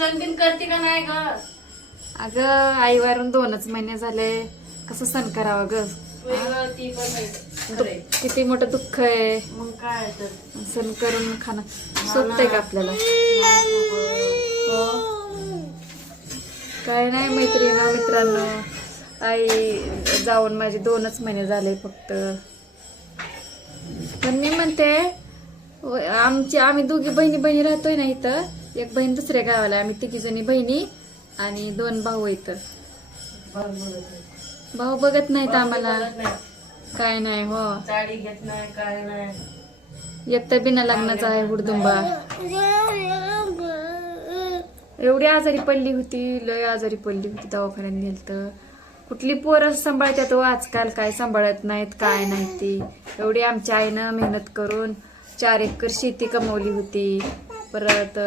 सण बिन करते का नाही ग? अगं आईवरून 2च महिने झाले, कसं सण करावं ग? ती पण आहे. किती मोठं दुःख आहे. मग काय तर सण करून खाणं सोपतंय का आपल्याला? हो. काय नाही मैत्रिणी मित्रांनो, आई जाऊन माझे 2च महिने झाले फक्त. पण मी म्हणते आम्ही दोघी बहिणी राहतोय ना इथं. एक बहीण दुसऱ्या गावाला, आम्ही 3 जणी बहिणी आणि 2 भाऊ इथं. भाऊ बघत नाहीत आम्हाला, काय नाही. हो, साडी घेत नाही काय नाही. एक तर बिना लग्नाचा आहे हुडदुंबा. एवढी आजारी पडली होती, लय आजारी पडली होती, दवाखान्यात नेलतं. कुठली पोरं सांभाळतात हो आजकाल, काय सांभाळत नाहीत काय नाही ती. एवढी आमच्या आईनं मेहनत करून 4 एकर शेती कमवली होती, परत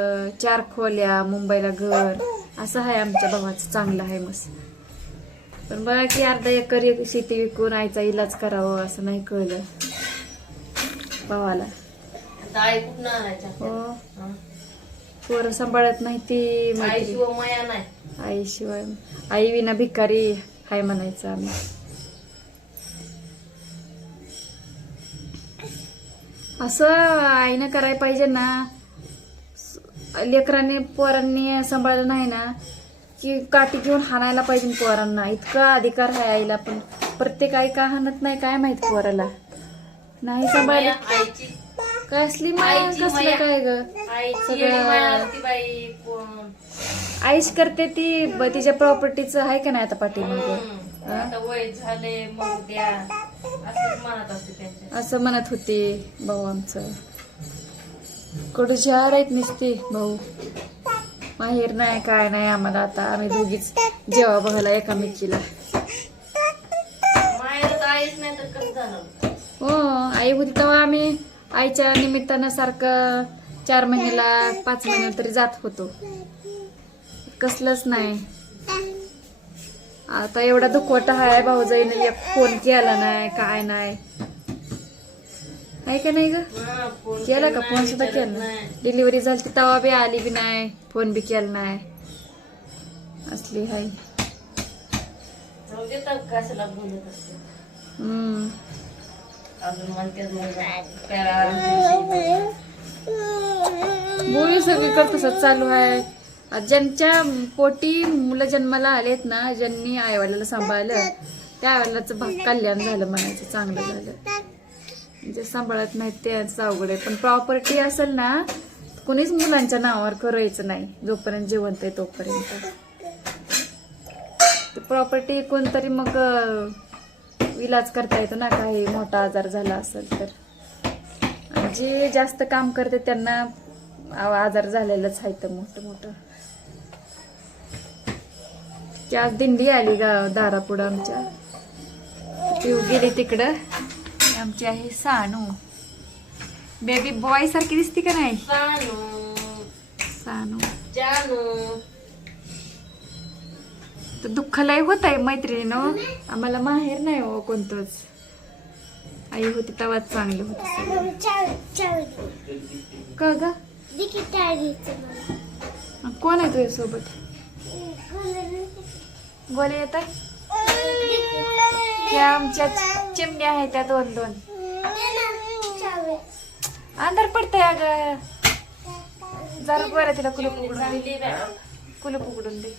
4 खोल्या, मुंबईला घर. असं आहे आमच्या भावाचं, चांगलं आहे मस्त. पण बघा की अर्धा एकर शेती विकून आईचा इलाज करावं असं नाही कळलं भावाला. आई कुठं आणायच्या? हो, पोरं सांभाळत नाही ती. आईशिवाय माया नाही. आईशिवाय आई विना भिकारी हाय म्हणायचं आम्ही. असं आईनं करायला पाहिजे ना. लेकरांनी पोरांनी सांभाळलं नाही ना की काठी घेऊन हाणायला पाहिजे पोरांना. इतका अधिकार आहे आईला, पण प्रत्येक आई का हाणत नाही काय माहित पोराला. नाही सांभाळलं आईची काय असली माया, कसलं काय ग सगळं. आईश करते ती, तिच्या प्रॉपर्टीचं आहे का नाही आता पाठीमागे. आता वय झाले मग द्या असं म्हणत असते त्यांच्या. असं म्हणत होते भाऊ आमचं. कडू शहर आहेत नुसते भाऊ, माहेर नाही काय नाही आम्हाला. आता आम्ही दोघीच जेव्हा बघायला एकामेकीला. माहेर आईच नाही तर कसं झालं? हो, आई होती तेव्हा आम्ही आईच्या निमित्तानं सारखं 4 महिन्याला 5 महिन्याला तरी जात होतो. कसलंच नाही. आता एवढा दुखवटा आहे भाऊजाईने, एक फोन केला नाही काय नाही. आहे का नाही ग? केला का फोन? सुद्धा केला नाही. डिलिव्हरी झाली तेव्हा बी आली बी नाही, फोन बी केला नाही. असली हाय. कशाला बोलत असते. अजून म्हणते बोली सगळी तसंच चालू आहे. ज्यांच्या पोटी मुलं जन्माला आलेत ना, ज्यांनी आईवडिलाला सांभाळलं त्या आईवडिलाचं कल्याण झालं म्हणायचं, चांगलं झालं. जे सांभाळत नाहीत त्याच अवघड आहे. पण प्रॉपर्टी असेल ना, कोणीच मुलांच्या नावावर करायचं नाही जोपर्यंत जिवंत आहे तोपर्यंत. प्रॉपर्टी कोणतरी मग इलाज करता येतो ना, काही मोठा आजार झाला असेल तर. जे जास्त काम करते त्यांना आजार झालेलंच आहे तर मोठं मोठं. आज दिंडी आली दारापुढं आमच्या, ती गेली तिकडं. आमची आहे सानू, बेबी बॉय सारखी दिसती का नाही? सानू जानू. तर दुःख लय होत आहे मैत्रिणीनं, आम्हाला माहेर नाही हो कोणतंच. आई होती तेव्हाच चांगलं होतं. का ग? कोण आहे तुझ्या सोबत? गोले येत आहे. त्या आमच्या चिमण्या आहेत त्या 2-2. अंधार पडतंय अगं. जरा बरं तिला कुलूप उघडून दे, कुलूप उघडून दे.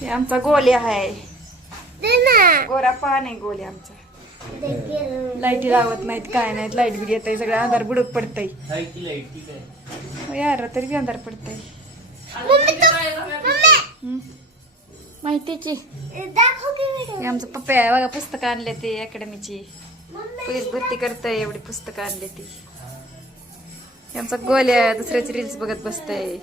हे आमचा गोल्या आहे, गोरा पान आहे गोल्या आमचा. लाईटी लावत नाहीत काय नाहीत, लाईट बिल येत आहे, सगळं अंधार बुडूक पडतय यार, तरी बी अंधार पडतय. माहितीची आमचं पप्पा आहे बघा, पुस्तकं आणले ते अकॅडमीची, पोलीस भरती करताय एवढी पुस्तकं आणले ती. आमचा गोल्या दुसऱ्याची रील्स बघत बसतय.